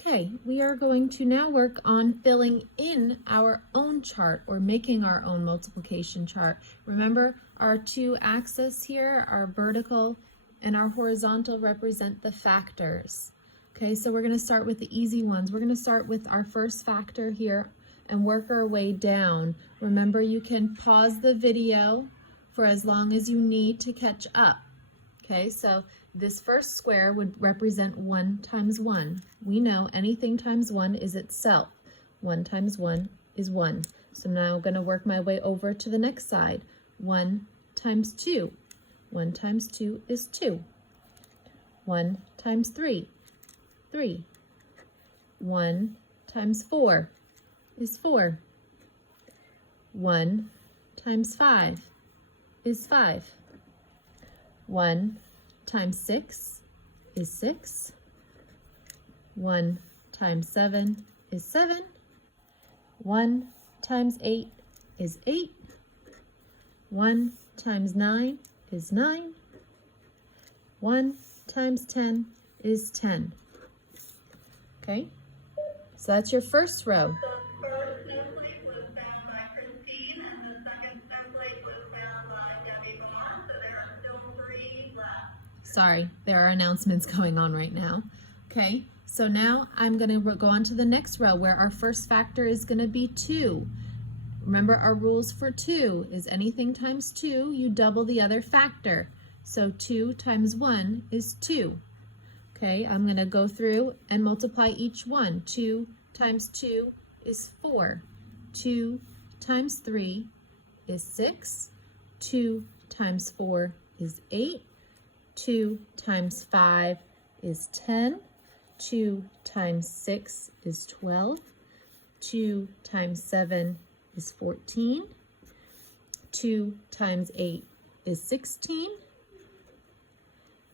Okay, we are going to now work on filling in our own chart or making our own multiplication chart. Remember, our two axes here, our vertical and our horizontal, represent the factors. Okay, so we're going to start with the easy ones. We're going to start with our first factor here and work our way down. Remember, you can pause the video for as long as you need to catch up. Okay, so this first square would represent 1 times 1. We know anything times 1 is itself. 1 times 1 is 1. So now I'm going to work my way over to the next side. 1 times 2. 1 times 2 is 2. 1 times 3, 3. 1 times 4 is 4. 1 times 5 is 5. 1 times 6 is 6. 1 times 7 is 7. 1 times 8 is 8. 1 times 9 is 9. 1 times 10 is 10. Okay, so that's your first row. Sorry, there are announcements going on right now. Okay, so now I'm going to go on to the next row where our first factor is going to be 2. Remember, our rules for 2 is anything times 2, you double the other factor. So 2 times 1 is 2. Okay, I'm going to go through and multiply each one. 2 times 2 is 4. 2 times 3 is 6. 2 times 4 is 8. 2 times 5 is 10. 2 times 6 is 12. 2 times 7 is 14. 2 times 8 is 16.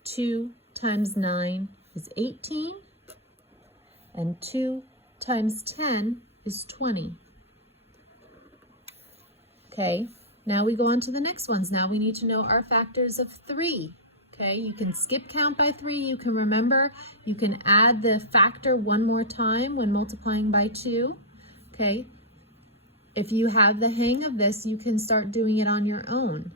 2 times 9 is 18. And 2 times 10 is 20. Okay, now we go on to the next ones. Now we need to know our factors of 3. Okay, you can skip count by 3, you can remember, you can add the factor one more time when multiplying by 2. Okay, if you have the hang of this, you can start doing it on your own.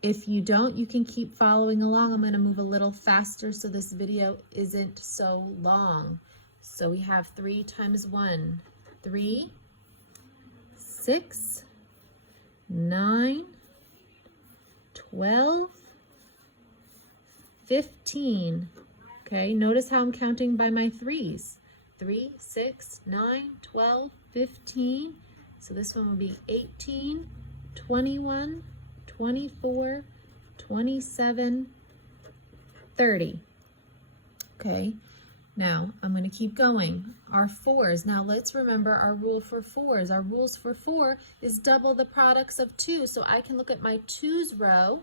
If you don't, you can keep following along. I'm going to move a little faster so this video isn't so long. So we have 3 times 1, 3, 6, 9, 12, 15. Okay, notice how I'm counting by my 3s. 3, 6, 9, 12, 15. So this one will be 18, 21, 24, 27, 30. Okay, now I'm going to keep going. Our 4s. Now let's remember our rule for 4s. Our rules for 4 is double the products of 2. So I can look at my 2s row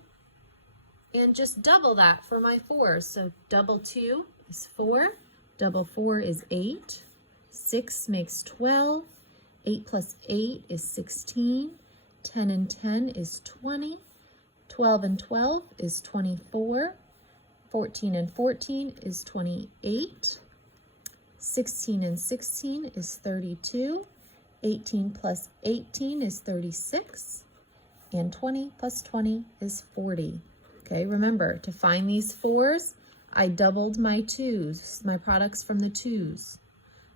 and just double that for my 4s. So double 2 is 4, double 4 is 8, 6 makes 12, 8 plus 8 is 16, 10 and 10 is 20, 12 and 12 is 24, 14 and 14 is 28, 16 and 16 is 32, 18 plus 18 is 36, and 20 plus 20 is 40. Okay, remember, to find these 4s, I doubled my 2s, my products from the 2s.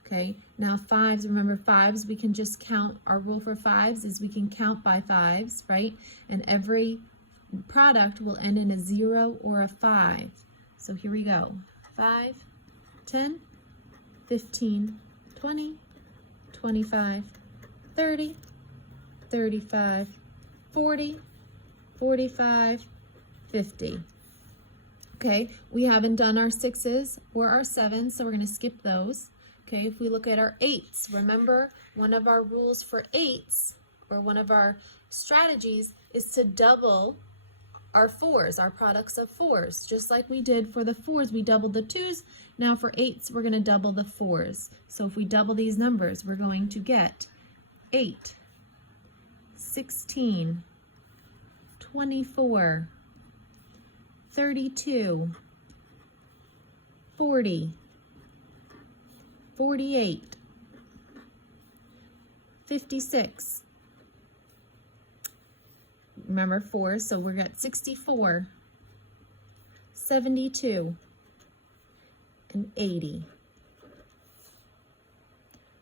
Okay, now 5s, remember 5s, we can just count. Our rule for 5s is we can count by 5s, right? And every product will end in a 0 or a 5. So here we go. 5, 10, 15, 20, 25, 30, 35, 40, 45, 50. Okay, we haven't done our 6s or our 7s, so we're going to skip those. Okay, if we look at our 8s, remember one of our rules for 8s, or one of our strategies, is to double our 4s, our products of 4s. Just like we did for the 4s, we doubled the 2s. Now for 8s, we're going to double the 4s. So if we double these numbers, we're going to get 8, 16, 24, 32, 40, 48, 56. Remember 4, so we're at 64, 72, and 80.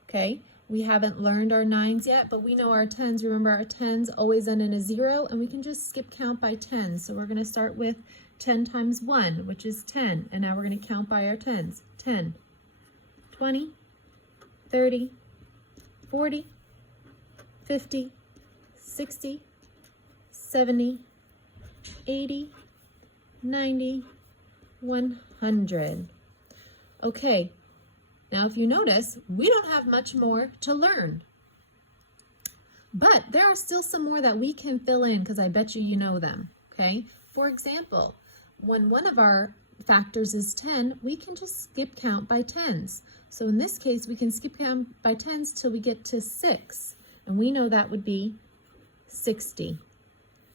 Okay, we haven't learned our 9s yet, but we know our 10s. Remember, our 10s always end in a 0, and we can just skip count by 10. So we're going to start with 10 times 1, which is 10. And now we're going to count by our 10s. 10, 20, 30, 40, 50, 60, 70, 80, 90, 100. Okay. Now, if you notice, we don't have much more to learn. But there are still some more that we can fill in because I bet you know them, okay? For example, when one of our factors is 10, we can just skip count by 10s. So in this case, we can skip count by 10s till we get to 6. And we know that would be 60,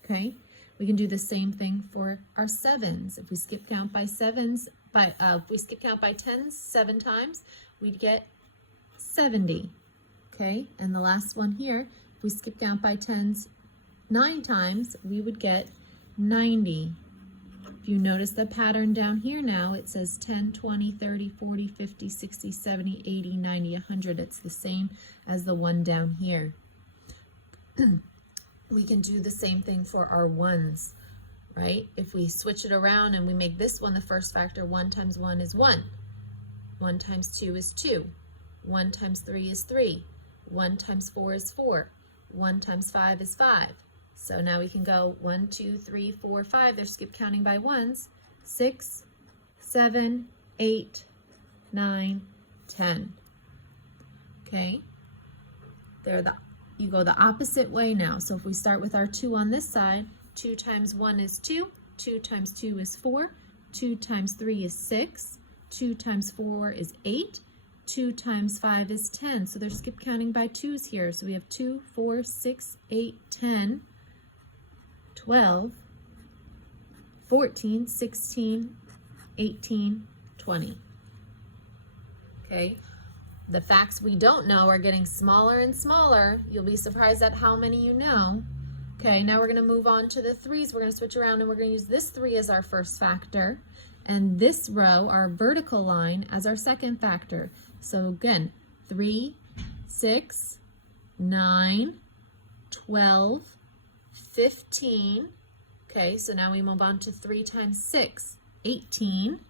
okay? We can do the same thing for our 7s. If we skip count by 7s, if we skip count by 10s 7 times, we'd get 70, okay? And the last one here, if we skip count by 10s 9 times, we would get 90. If you notice the pattern down here now, it says 10, 20, 30, 40, 50, 60, 70, 80, 90, 100. It's the same as the one down here. We can do the same thing for our 1s, right? If we switch it around and we make this one the first factor, 1 times 1 is 1. 1 times 2 is 2. 1 times 3 is 3. 1 times 4 is 4. 1 times 5 is 5. So now we can go 1, 2, 3, 4, 5. They're skip counting by 1s. 6, 7, 8, 9, 10. Okay? You go the opposite way now. So if we start with our 2 on this side, 2 times 1 is 2, 2 times 2 is 4, 2 times 3 is 6, 2 times 4 is 8, 2 times 5 is 10. So they're skip counting by 2s here. So we have 2, 4, 6, 8, 10, 12, 14, 16, 18, 20. Okay? The facts we don't know are getting smaller and smaller. You'll be surprised at how many you know. Okay, now we're going to move on to the 3s. We're going to switch around and we're going to use this 3 as our first factor and this row, our vertical line, as our second factor. So again, 3, 6, 9, 12, 15. Okay, so now we move on to 3 times 6, 18.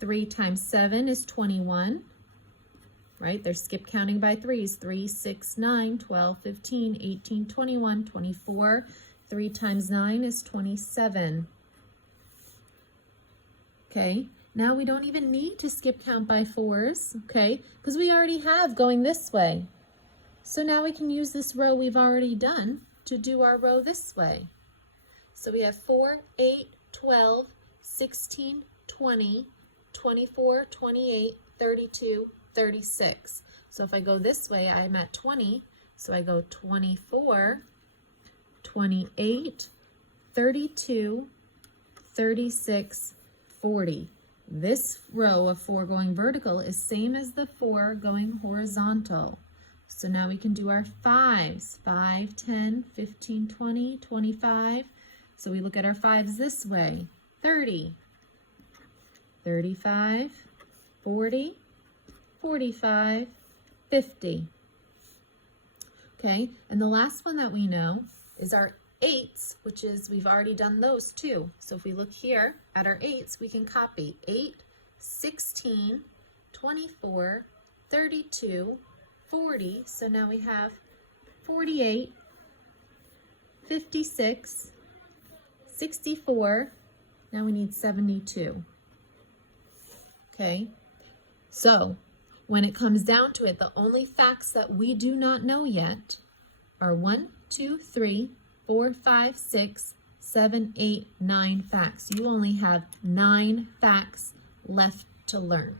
3 times 7 is 21, right? They're skip counting by 3s. 3, 6, 9, 12, 15, 18, 21, 24. 3 times 9 is 27. Okay, now we don't even need to skip count by 4s, okay? Because we already have going this way. So now we can use this row we've already done to do our row this way. So we have 4, 8, 12, 16, 20, 24, 28, 32, 36. So if I go this way, I'm at 20. So I go 24, 28, 32, 36, 40. This row of 4 going vertical is same as the 4 going horizontal. So now we can do our 5s. 5, 10, 15, 20, 25. So we look at our 5s this way. 30. 35, 40, 45, 50. Okay, and the last one that we know is our 8s, which is, we've already done those too. So if we look here at our 8s, we can copy 8, 16, 24, 32, 40. So now we have 48, 56, 64. Now we need 72. Okay, so when it comes down to it, the only facts that we do not know yet are 1, 2, 3, 4, 5, 6, 7, 8, 9 facts. You only have 9 facts left to learn.